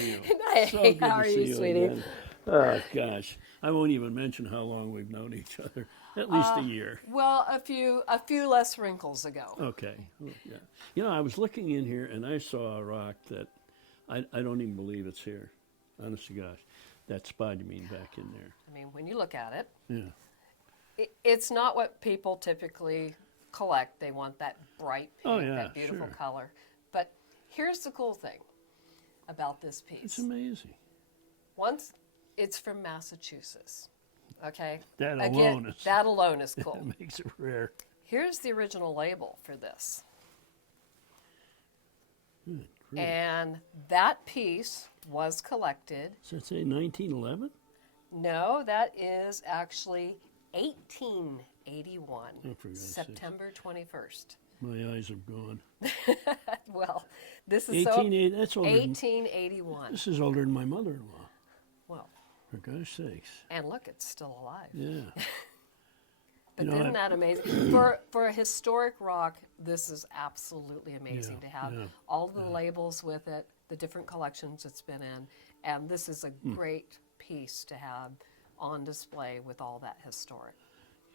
you? Hey, So good how to are see you, sweetie? again. Oh, gosh. I won't even mention how long we've known each other. At least a year. Well, a few less wrinkles ago. Okay. Well, yeah. You know, I was looking in here and I saw a rock that I don't even believe it's here. Honest to gosh. That spodumene back in there. I mean, when you look at it, Yeah. it's not what people typically collect. They want that bright pink, that beautiful color. But here's the cool thing about this piece. It's amazing. Once it's from Massachusetts, okay? That alone is cool. That makes it rare. Here's the original label for this. Good grief. And that piece was collected. Does that say 1911? No, that is actually 1881, Oh, for God's September 21st. My eyes have gone. Well, this is 1880, that's older 1881. This is older than my mother-in-law. Well, For gosh sakes. and look, it's still alive. Yeah. But You know, isn't that amazing? For a historic rock, this is absolutely amazing to have all the labels with it, the different collections it's been in, and this is a great piece to have on display with all that historic.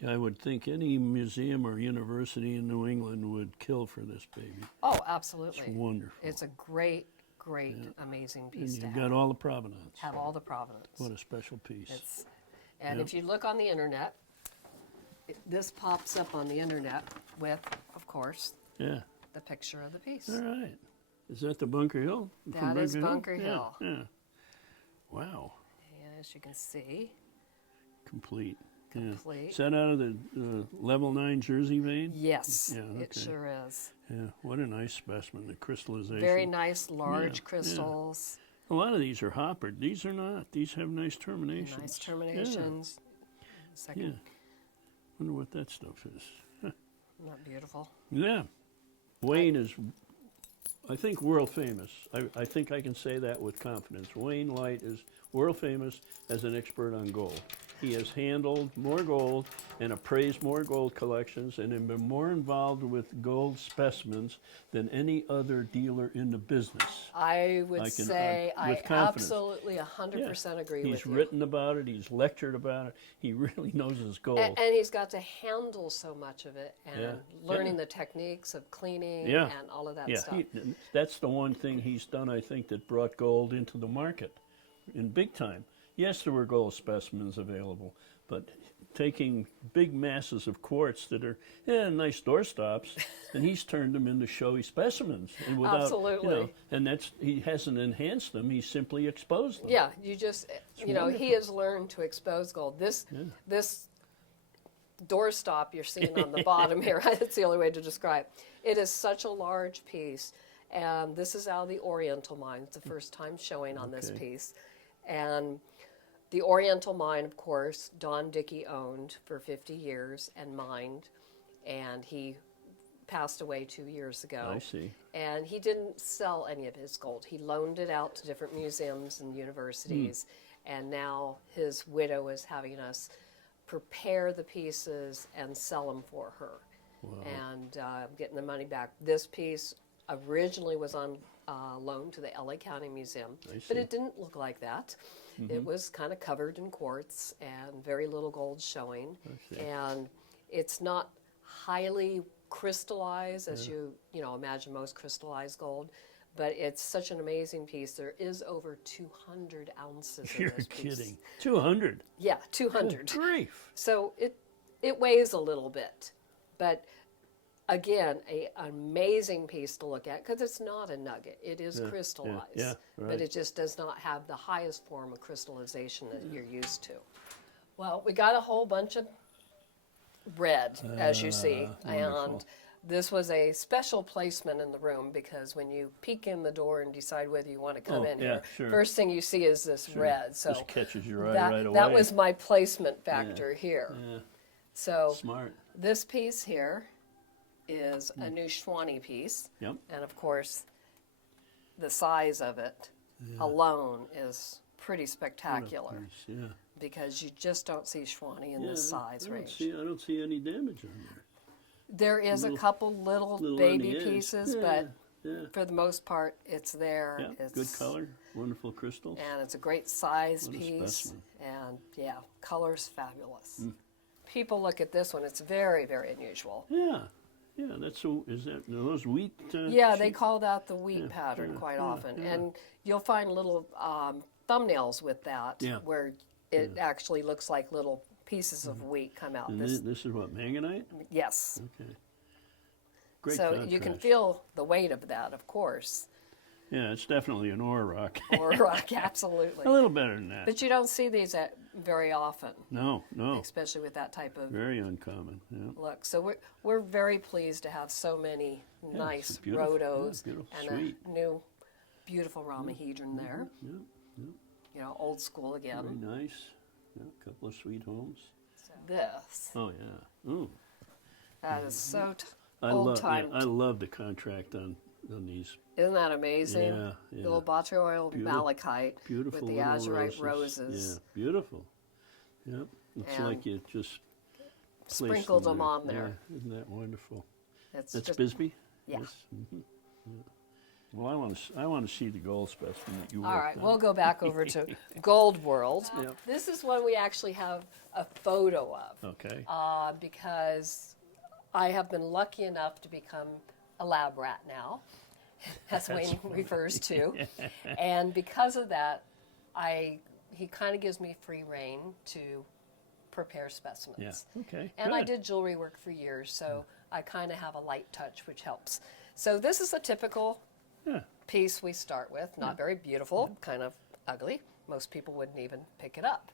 I would think any museum or university in New England would kill for this baby. Oh, absolutely. It's wonderful. It's a great, amazing piece And to you've have. got all the provenance. Have all the provenance. What a special piece. And if you look on the internet, this pops up on the internet with, of course, Yeah. the picture of the piece. All right. Is that the Bunker Hill? That is Bunker Hill. Yeah. Wow. And as you can see, Complete. Complete. Yeah. Is that out of the level 9 Jersey vein? yes, Yeah, it okay. sure is. Yeah. What a nice specimen. The crystallization. Very nice, large Yeah, crystals. A lot of these are hoppered. These are not. These have nice terminations. Nice terminations. Second, Yeah. Wonder what that stuff is. not beautiful. Yeah. Wayne is, I think, world famous. I think I can say that with confidence. Wayne Light is world famous as an expert on gold. He has handled more gold and appraised more gold collections and has been more involved with gold specimens than any other dealer in the business. I would say I with confidence. absolutely 100% agree with He's you. written about it. He's lectured about it. He really knows his gold. And he's got to handle so much of it and learning the techniques of cleaning and all of that stuff. That's the one thing he's done, I think, that brought gold into the market in big time. Yes, there were gold specimens available, but taking big masses of quartz that are nice doorstops, and he's turned them into showy specimens. And without, Absolutely. And he hasn't enhanced them, he's simply exposed them. Yeah, you just, he has learned to expose gold. This doorstop you're seeing on the bottom here, that's the only way to describe. It is such a large piece, and this is out of the Oriental mine. It's the first time showing on this piece. And the Oriental mine, of course, Don Dickey owned for 50 years and mined, and he passed away 2 years ago. I see. And he didn't sell any of his gold. He loaned it out to different museums and universities, and now his widow is having us prepare the pieces and sell them for her. Wow. And getting the money back. This piece originally was on loan to the LA County Museum, but it didn't look like that. It was kind of covered in quartz and very little gold showing, and it's not highly crystallized as you imagine most crystallized gold, but it's such an amazing piece. There is over 200 ounces You're in this piece. kidding. 200? Yeah, 200. Good grief. So it weighs a little bit, but again, an amazing piece to look at because it's not a nugget. It is crystallized, but it just does not have the highest form of crystallization that you're used to. Well, we got a whole bunch of red, as you see, wonderful. and this was a special placement in the room because when you peek in the door and decide whether you want to come in here, first thing you see is this red. So Just catches your eye right away. That was my placement factor here. Yeah. So Smart. this piece here is a new Schwanni piece. Yep. And of course, the size of it alone is pretty spectacular Yeah. because you just don't see Schwanni in this size range. I don't see any damage on there. There is a couple little on baby the edge. pieces, Yeah. but Yeah. for the most part, it's there. Yeah, It's, good color, wonderful crystals. And it's a great size What a piece. specimen. And yeah, color's fabulous. People look at this one, it's very, very unusual. Yeah, yeah, that's so, is that, are those wheat? Yeah, they shaped? call that the wheat pattern quite often. And you'll find little thumbnails with that Yeah. where it actually looks like little pieces of wheat come out. And this is what, manganite? Yes. Okay. Great So contrast. you can feel the weight of that, of course. Yeah, it's definitely an ore rock. Or rock, absolutely. A little better than that. But you don't see these very often, No, no, especially with that type of very uncommon. Yeah. look. So we're very pleased to have so many it's nice a beautiful- rhodos yeah, beautiful, and sweet. a new beautiful ramahedron there. Yeah, yeah, You know, old school very again. nice. Yeah, a couple of sweet homes. So this, Oh yeah. Ooh. that is so I old love. time. Yeah, I love the contract on these. Isn't that amazing? Yeah, yeah. The little battery oil Beautiful- malachite Beautiful with the little azurite roses. roses. Yeah, beautiful. Yep. It's And like you just placed sprinkled them there. on there. Yeah, isn't that wonderful? It's That's just Bisbee. yeah. Yes? Yeah. Well, I want to see the gold specimen that you All worked right, on. we'll go back over to Gold World. Yep. This is one we actually have a photo of Okay. because I have been lucky enough to become a lab rat now, as Wayne refers to. And because of that, he kind of gives me free rein to prepare specimens. Yeah. Okay. And I good. did jewelry work for years, so I kind of have a light touch, which helps. So this is a typical Yeah. piece we start with. Not very beautiful, kind of ugly. Most people wouldn't even pick it up.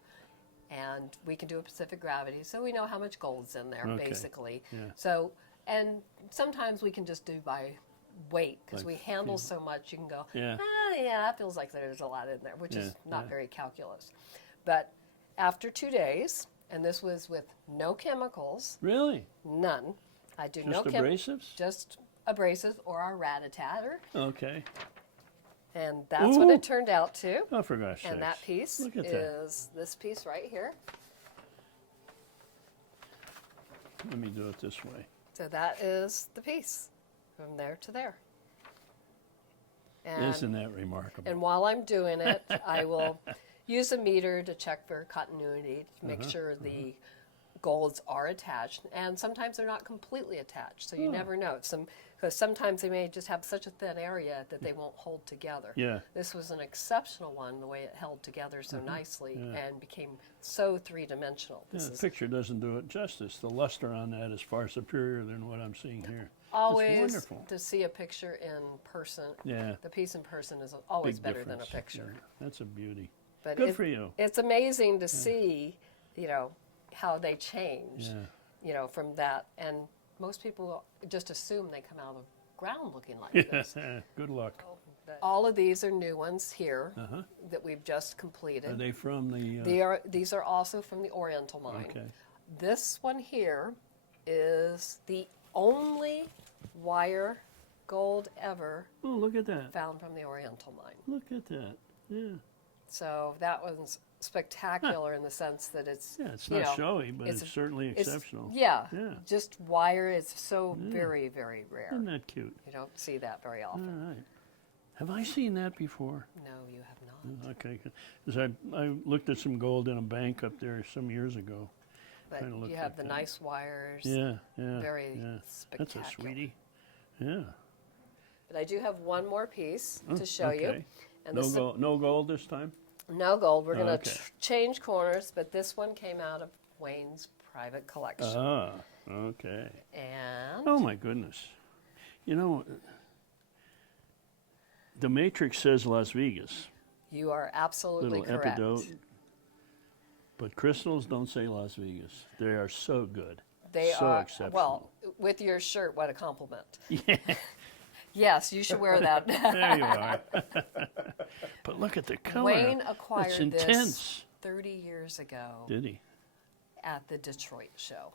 And we can do a specific gravity, so we know how much gold's in there, Okay. basically. Yeah. So, and sometimes we can just do by weight, because Like we handle feel. so much, you can go, Yeah. yeah, that feels like there's a lot in there, which is Yeah, not yeah. very calculus. But after 2 days, and this was with no chemicals, Really? none. I do no Just abrasives? just abrasives or our rat-a-tatter. Okay. And that's what Ooh. it turned out to. Oh, for gosh sakes. And that piece Look at that. is this piece right here. Let me do it this way. So that is the piece from there to there. And, Isn't that remarkable? and while I'm doing it, I will use a meter to check for continuity to make sure the golds are attached. And sometimes they're not completely attached, so you never know. Because sometimes they may just have such a thin area that they won't hold together. Yeah. This was an exceptional one, the way it held together so nicely Yeah. and became so three-dimensional. Yeah, This the is picture doesn't do it justice. The luster on that is far superior than what I'm seeing here. always wonderful. to see a picture in person. Yeah. The piece in person is always Big better difference. than a picture. Yeah, that's a beauty. But Good for you. It's amazing to see, how they change, Yeah. from that. And most people just assume they come out of ground looking like this. Good luck. All of these are new ones here Uh-huh. that we've just completed. Are they from the? These are also from the Oriental mine. Okay. This one here is the only wire gold ever Oh, look at that. found from the Oriental mine. Look at that. Yeah. So that one's spectacular in the sense that it's Yeah, it's not showy, but it's certainly it's- exceptional. Yeah, Yeah. just wire is so very, very rare. Isn't that cute? You don't see that very All often. right. Have I seen that before? No, you have not. Okay, because I looked at some gold in a bank up there some years ago. But kinda you looks have like the that. nice wires. Yeah, yeah. Very yeah. That's spectacular. a sweetie. Yeah. But I do have one more piece to show you. Okay. And No this is gold. No gold this time. no gold. We're going to okay. change corners, but this one came out of Wayne's private collection. Ah. Okay. And Oh my goodness. You know, the Matrix says Las Vegas. you are absolutely Little correct. epidote. But crystals don't say Las Vegas. They are so good. They so are exceptional. well with your shirt. What a compliment! Yeah. Yes, you should wear that. There you are. But look at the color. Wayne It's acquired intense. this 30 years ago Did he? at the Detroit show.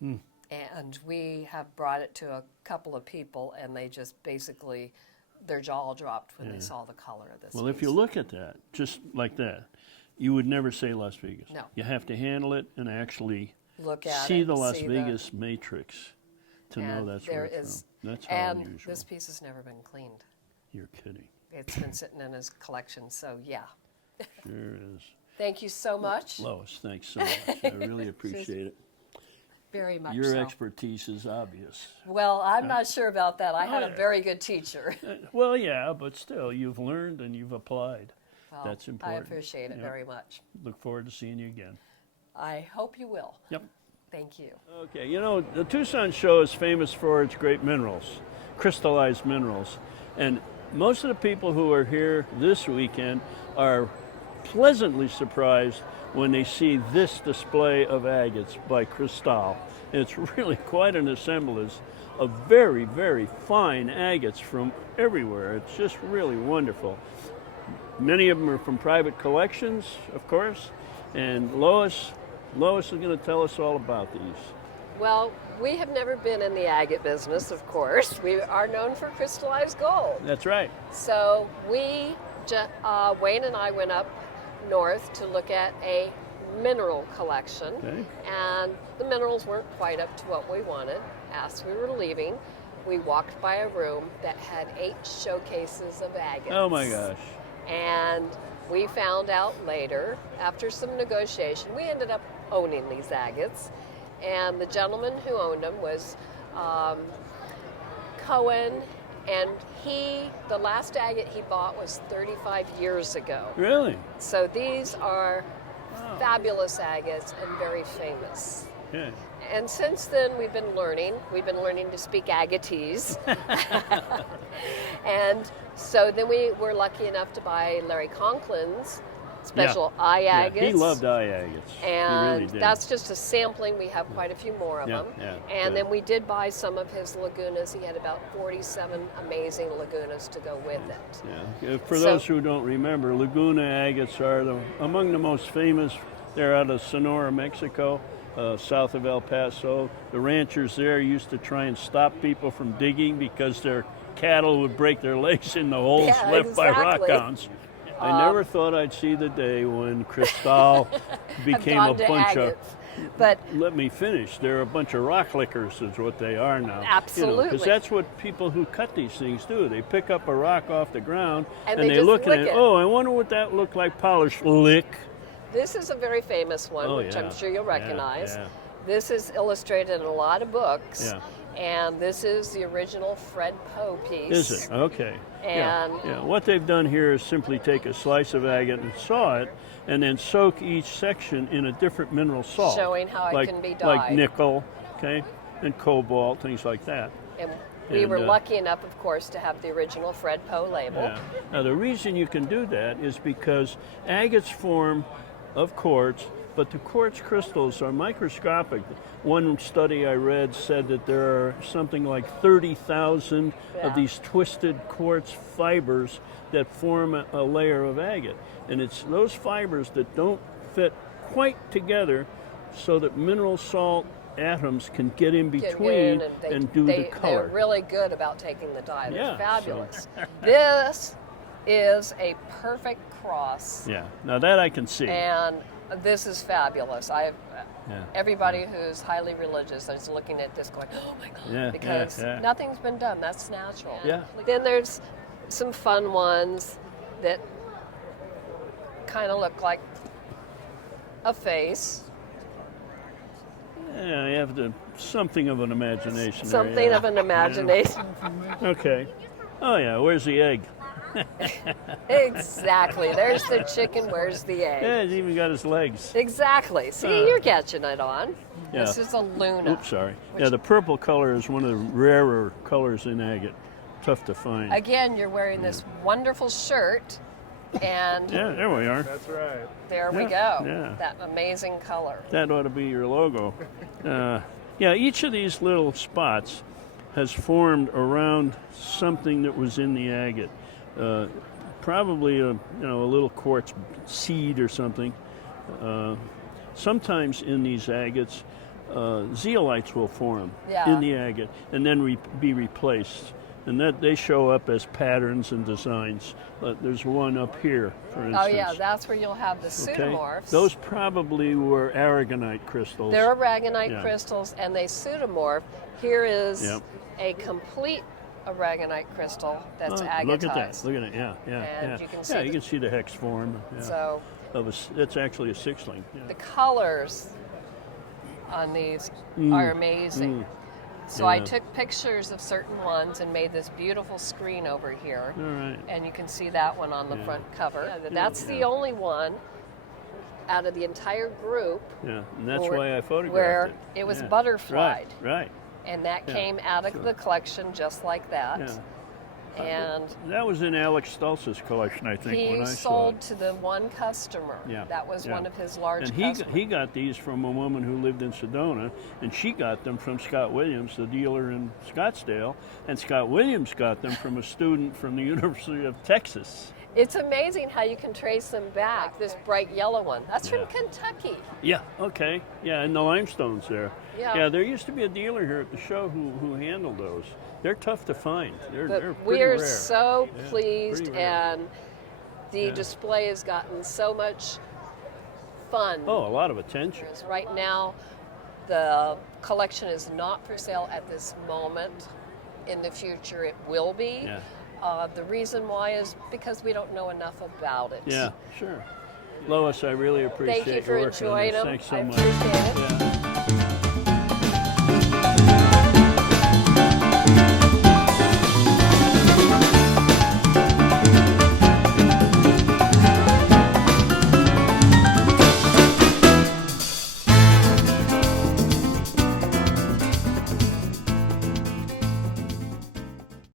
Hmm. And we have brought it to a couple of people, and they just basically, their jaw dropped when they saw the color of this Well, piece. if you look at that, just like that, you would never say Las Vegas. No. You have to handle it and actually Look at see it, the Las see Vegas matrix. To know And that's there where it's is- from. That's how And unusual. this piece has never been cleaned. You're kidding. It's been sitting in his collection, so yeah. Sure is. Thank you so much. Lois, thanks so much. I really appreciate it. Very much Your so. expertise is obvious. Well, I'm not sure about that. I had a yeah. very good teacher. Well, yeah, but still, you've learned and you've applied. Well, That's I important. appreciate it Yep. very much. Look forward to seeing you again. I hope you will. Yep. Thank you. Okay, you know, the Tucson Show is famous for its great minerals, crystallized minerals. And most of the people who are here this weekend are pleasantly surprised when they see this display of agates by Kristalle. It's really quite an assemblage of very, very fine agates from everywhere. It's just really wonderful. Many of them are from private collections, of course, and Lois is going to tell us all about these. Well, we have never been in the agate business, of course. We are known for crystallized gold. That's right. So Wayne and I went up north to look at a mineral collection. Okay. And the minerals weren't quite up to what we wanted. As we were leaving, we walked by a room that had 8 showcases of agates. Oh my gosh. And we found out later, after some negotiation, we ended up owning these agates. And the gentleman who owned them was Cohen, and the last agate he bought was 35 years ago. Really? So these are fabulous agates and very famous. Yeah. And since then, we've been learning to speak agates. And so then we were lucky enough to buy Larry Conklin's special eye agates. He loved eye agates. And he really did. that's just a sampling. We have quite a few more of them. Yeah, And good. then we did buy some of his lagunas. He had about 47 amazing lagunas to go with it. Yeah. For So- those who don't remember, Laguna agates are among the most famous. They're out of Sonora, Mexico, south of El Paso. The ranchers there used to try and stop people from digging because their cattle would break their legs in the holes Yeah, left by rock exactly. hounds. I never thought I'd see the day when Kristalle became a Gone to bunch agates. But Let me finish. They're a bunch of rock lickers is what they are now. Absolutely. Because that's what people who cut these things do. They pick up a rock off the ground And and they they just look at lick it. it. Oh, I wonder what that looked like polished. Lick. this is a very famous one, Oh, which yeah. I'm sure you'll Yeah, recognize. yeah. This is illustrated in a lot of books. Yeah. And this is the original Fred Poe piece. Is it? Okay. Yeah. And- Yeah. What they've done here is simply take a slice of agate and saw it, and then soak each section in a different mineral salt. Showing how it like, can be Like dyed. nickel, okay, and cobalt, things like that. And we And, were lucky enough, of course, to have the original Fred Poe label. Yeah. Now the reason you can do that is because agates form of quartz, but the quartz crystals are microscopic. One study I read said that there are something like 30,000 Yeah. of these twisted quartz fibers that form a layer of agate. And it's those fibers that don't fit quite together so that mineral salt atoms can get in Get between in and do the color. They're really good about taking the dye. They're Yeah, fabulous. This is a perfect cross, Yeah, now that I can see. and this is fabulous. Yeah. Everybody who's highly religious is looking at this going, oh my God, Yeah, because yeah. nothing's been done. That's natural. Yeah. Then there's some fun ones that kind of look like a face. Yeah, you have something of an imagination. Something there, yeah. of an imagination. Okay. Oh yeah, where's the egg? Exactly. There's the chicken. Where's the egg? Yeah, he's even got his legs. Exactly. See, you're catching it on. Yeah. This is a Luna. Oops, sorry. Yeah, the purple color is one of the rarer colors in agate. Tough to find. Again, you're wearing this wonderful shirt, and Yeah, there we are. That's right. there we go. Yeah. That amazing color. That ought to be your logo. Yeah, each of these little spots has formed around something that was in the agate. Probably a little quartz seed or something. Sometimes in these agates, zeolites will form Yeah. in the agate and then be replaced. And that they show up as patterns and designs. There's one up here, for instance. Oh yeah, that's where you'll have the pseudomorphs. Those probably were aragonite crystals. They're aragonite crystals, and they pseudomorph. Here is Yep. a complete aragonite crystal that's agatized. Look at that. Look at it. Yeah, yeah, And yeah. you can see yeah, you can see the hex form. Yeah. So It's actually a sixling. Yeah. the colors on these are amazing. So I took pictures of certain ones and made this beautiful screen over here. All right. And you can see that one on the front cover. That's the only one out of the entire group. Yeah, and that's why I photographed where it. it was Yeah. butterflied. Right. And that came out of the collection just like that. Yeah. And That was in Alex Stulz's collection, I think, when he I saw sold it. to the one customer. Yeah. That was Yeah. one of his large And customers. he got these from a woman who lived in Sedona, and she got them from Scott Williams, the dealer in Scottsdale, and Scott Williams got them from a student from the University of Texas. It's amazing how you can trace them back. This bright yellow one, that's Yeah. from Kentucky. Yeah, okay. Yeah, and the limestones there. Yeah. There used to be a dealer here at the show who handled those. They're tough to find. They're But pretty we're rare. so Yeah, pleased, pretty rare. and the display has gotten so much fun. Oh, a lot of attention. Right now, the collection is not for sale at this moment. In the future, it will be. Yeah. The reason why is because we don't know enough about it. Yeah, sure. Lois, I really appreciate Thank you for your work on enjoying this. them. Thanks so I much. appreciate it. Yeah.